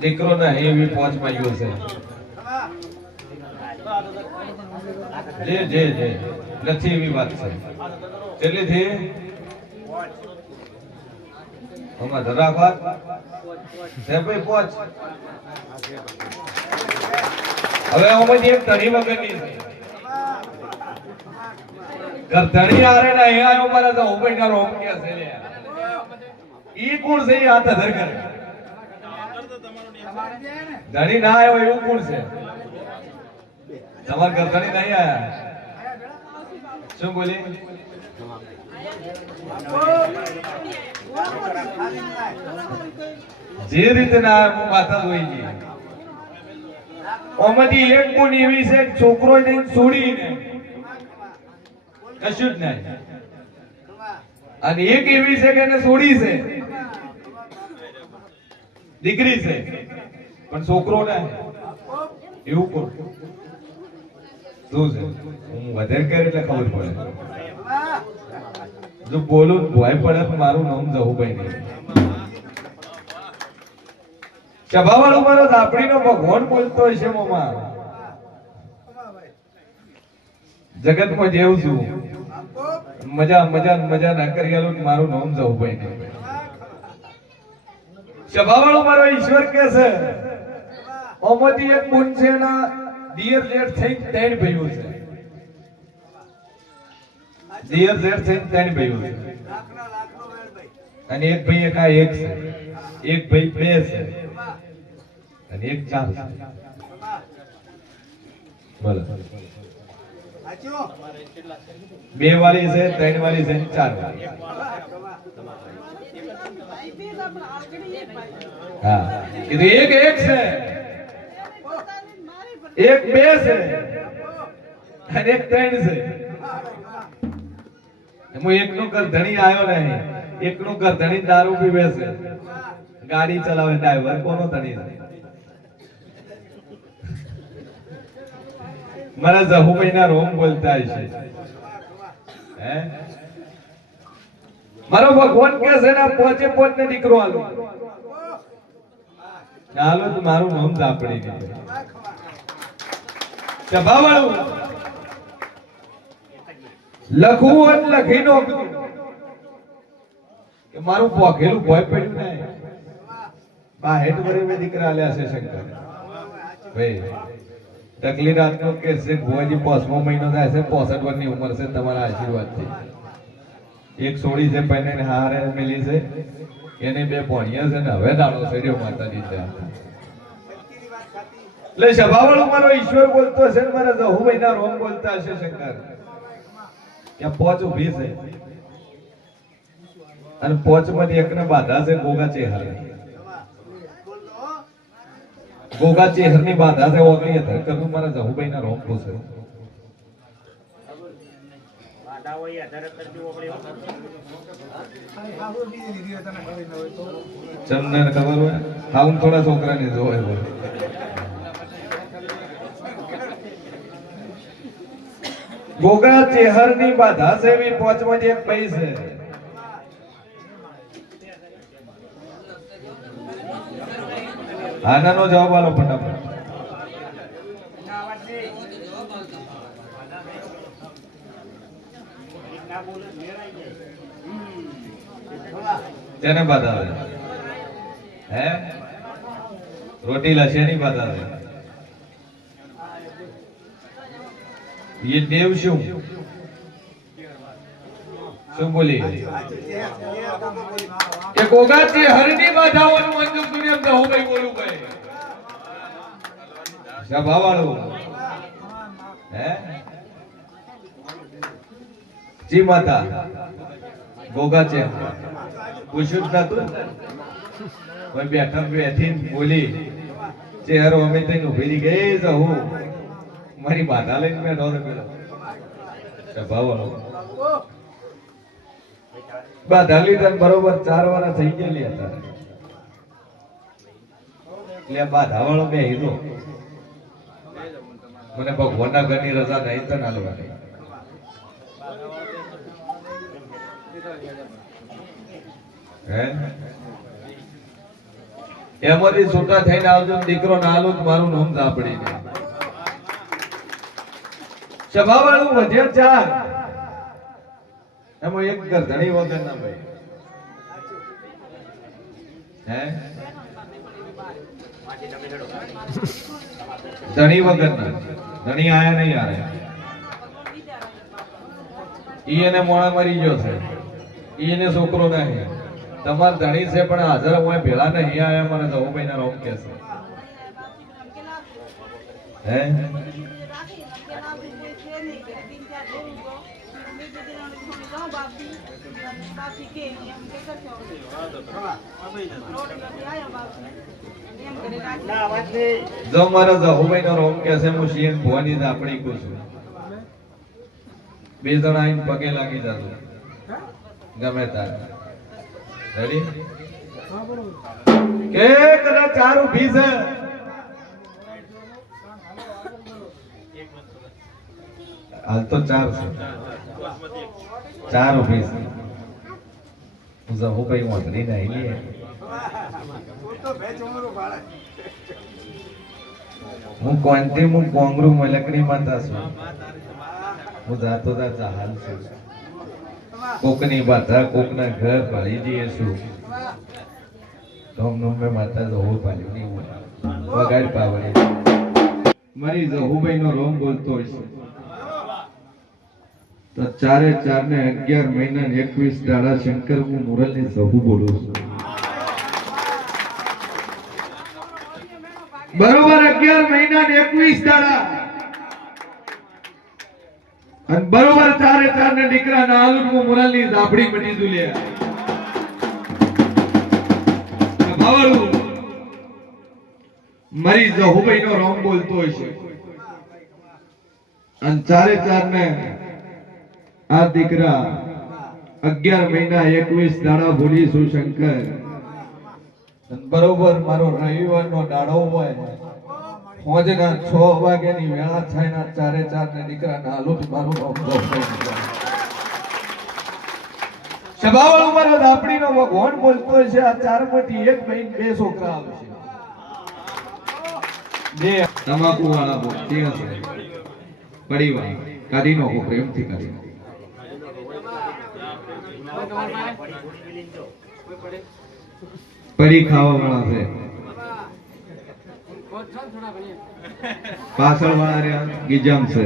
દીકરો ના એવી પહોંચ માં ગયો છે જે નથી એવી વાત છે એટલે થી હમણાં ધરાફાત છે ભાઈ પહોંચ હવે આમાંથી એક ધણી વગરની છે ધણી આરે ના અહીંયા આવ્યો મારા તો ઉભઈ ના રોમ કે છે લે ઈ કોણ છે હાથ ધર કરે ધણી ના આવ્યો એવું કોણ છે તમાર ઘર ધણી નહીં આયા શું બોલી જે રીતે ના માતા જોઈ ગઈ ઓમાંથી એક ગુણ એવી છે છોકરો નહીં છોડીને કશું જ નહીં અને એક એવી છે કે એને છોડી છે દીકરી છે પણ છોકરો ને એવું કોણ શું છે હું વધારે કરે એટલે ખબર પડે જો બોલું ભય પડે તો મારું નામ જહુભાઈ નહીં સભાવાળો મારો આપણીનો ભગવાન બોલતો હશે મોમાં જગતમાં જેવું છું મજા મજા મજા ના કરી આલો મારું નામ જહુભાઈ નહીં સભાવાળો મારો ઈશ્વર કે છે ઓમતી એક ગુણ છે ના દિયર જેઠ થઈ ત્રણ ભાઈઓ છે દિયર જેઠ થઈ ત્રણ ભાઈઓ છે અને એક ભાઈ એકા એક છે એક ભાઈ બે છે અને એક ચાર છે બોલો બે વાળી છે ત્રણ વાળી છે ચાર વાળી હા કીધું એક એક છે એક બે છે અને એક ત્રણ છે એમાં એકનો ઘર ધણી આવ્યો નહીં એકનો ઘર ધણી દારૂ પીવે છે ગાડી ચલાવે ડ્રાઈવર કોનો ધણી છે મારા જહુભાઈ ના રોમ બોલતા છે હે મારો ભગવાન કે છે ને પોચે પોચ ને દીકરો આલો ચાલો તો મારું નામ ઝાપડી દીધું સભાવાળું લખવું અને લખી નો કે મારું પોખેલું ભય પડ્યું ને બા હેટ વરે મે દીકરા આલ્યા છે શંકર ભાઈ તકલી રાત નો કે છે ભુવાજી 5મો મહિનો થાય છે 65 વર્ષની ઉંમર છે તમારા આશીર્વાદથી એક સોડી છે પહેને હારે મિલી છે એને બે ભણ્યા છે ને હવે દાડો સડ્યો માતાજી છે એટલે સભાવાળો મારો ઈશ્વર બોલતો છે ને મારા જહુભાઈ ના રોમ બોલતા હશે શંકર ત્યાં પોચ ઉભી છે અને પોચ માંથી એકને બાધા છે ગોગા ચેહર ગોગા ચેહર ની બાધા છે ઓગળી હતા કરું મારા જહુભાઈ ના રોમ પૂછે ચંદન ખબર હોય હા હું થોડા છોકરા ને જોવે ગોગા ચેહર ની બાધા છે એવી પોચ માંથી એક ભાઈ છે આનાનો જવાબ આલો ફટાફટ તેને બાધા આવે હે રોટી લસેની બાધા આવે ये देव શું બોલી કે ગોગાથી હરની બાધાઓનું મંજુ દુનિયા તો હું ભાઈ બોલું ભાઈ સભાવાળો હે જી માતા ગોગા છે પૂછ્યું જ નતું કોઈ બેઠક બેઠી બોલી ચહેરો અમે તઈને ઉભી ગઈ જહું મારી બાધા લઈને મેં ડોર કર્યો સભાવાળો બાધા લીધા બરોબર 4 વાર થઈ ગયેલી હતા એટલે બાધા વાળો બે હીરો મને ભગવાનના ઘરની રજા નહીં તો ના લેવાની હે એમાંથી છૂટા થઈને આવજો દીકરો ના આલું તો મારું નામ ઝાપડી ને સભાવાળું વધ્યા ચાર એમાં એક ગરધણી વગર ના ભાઈ હે ધણી વગર ના ધણી આયા નહીં આયા ઈ એને મોણા મરી ગયો છે ઈ એને છોકરો નહીં તમાર ધણી છે પણ હાજર હું ભેળા નહીં આયા મને જવું ના રોમ કે છે હે જો મારા જહુભાઈ નો રોમ કે છે હું શિયન ભવાની જ આપણી કુ છું બે જણા આઈને પગે લાગી જતો ગમે તાર રેડી કે કદાચ ચાર ઉભી છે હાલ તો ચાર છે ચાર ઉભી છે જહુભાઈ વાંધરી નહીં લે હું કોંતી હું કોંગરું મલકડી માતા છું હું જાતો જાતા હાલ છું કોકની બાધા કોકના ઘર ભાળી જઈએ છું તોમ મે માતા જહુ પાલ્યું ની વગાડ પાવડી મારી જહુભાઈ નો રોમ બોલતો હોય છે તો ચારે ચાર ને 11 મહિના 21 દાડા શંકર હું મુરલ ની જહુ બોલું છું બરોબર 11 મહિના ને 21 દાડા અને બરોબર ચારે ચાર ને દીકરા ના આલુ હું મુરલ ની ઝાપડી મટી દુલ્યા ભાવળું મારી જહુભાઈ નો રોમ બોલતો હોય છે અને ચારે ચાર ને આ દીકરા 11 મહિના 21 દાડા ભૂલી છું શંકર બરોબર મારો રવિવાર નો દાડો હોય હોજના 6 વાગ્યાની વેળા થાય ચારે ચાર ને દીકરા ના લૂટ મારું સભાવાળું મારો ઝાપડી નો ભગવાન બોલતો છે આ ચાર માંથી એક બહેન બે છોકરા આવશે બે તમાકુ વાળા બોલતી હશે પરિવાર કાઢી નો પ્રેમથી કાઢી પડી ખાવા વાળા છે પાછળ વાળા રહ્યા ગીજામ છે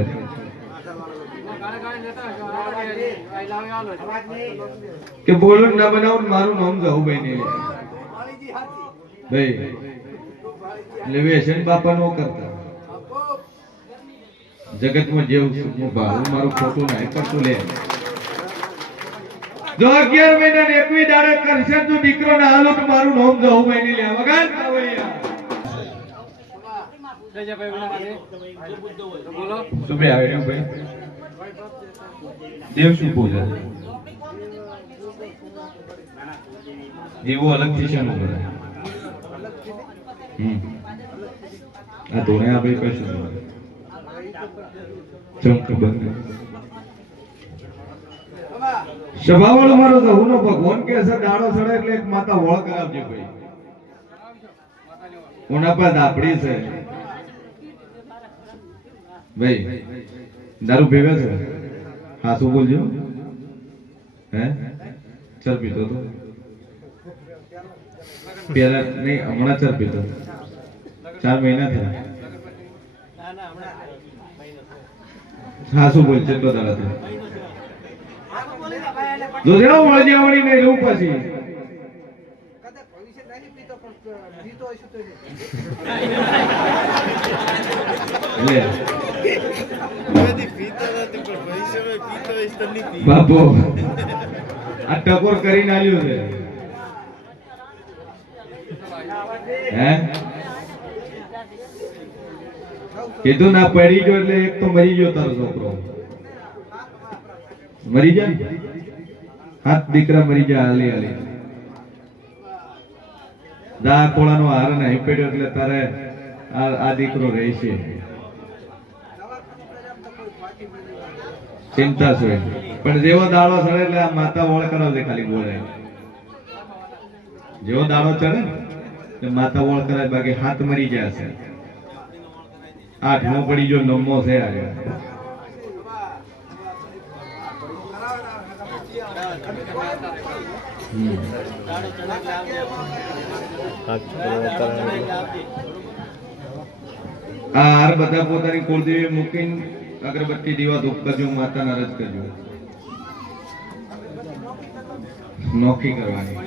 કે બોલું ના બનાવું મારું નામ જહુભાઈ ને ભાઈ લેવેશન બાપા નો કરતા જગતમાં જેવું હું ભાડું મારું ખોટું નહીં કરતું લે જો 11 મહિના ને 21 દાડે કરશે તો દીકરો ના હાલો તો મારું નામ જહુભાઈ ને લે વગાડ શું બે આવ્યો ભાઈ દેવ શું પૂજા એવું અલગથી છે નું કરે આ ધોણે આ ભાઈ કશું ચમક બંધ સભાવાળો મારો જહુનો ભગવાન કે છે દાડો સડે એટલે એક માતા વળ કરાવજે ભાઈ કોના પર દાપડી છે ભાઈ દારૂ પીવે છે હા શું બોલજો હે ચલ પીતો તો પેલા નહીં હમણાં ચલ પીતો 4 મહિના થયા હા શું બોલ છે તો દાડા જો જેવો વળજાવણી ને રૂપ પછી લે બાપો આ ટકોર કરીને આવ્યો છે હે કીધું ના પડી ગયો એટલે એક તો મરી ગયો તારો છોકરો મરી જાય હાથ દીકરા મરી જાય હાલી હાલી દા કોળાનો હાર નહીં પડ્યો એટલે તારે આ દીકરો રહેશે ચિંતા છે પણ જેવો દાડો ચડે એટલે આ માતા વળ કરાવજે ખાલી બોલે જેવો દાડો ચડે એટલે માતા વળ કરાવે બાકી હાથ મરી જાય છે 8મો પડી ગયો 9મો છે આજે આ બધા પોતાની કુળદેવી મૂકીને અગરબત્તી દીવા ધૂપ કરજો માતાના રજ કરજો નોખી કરવાની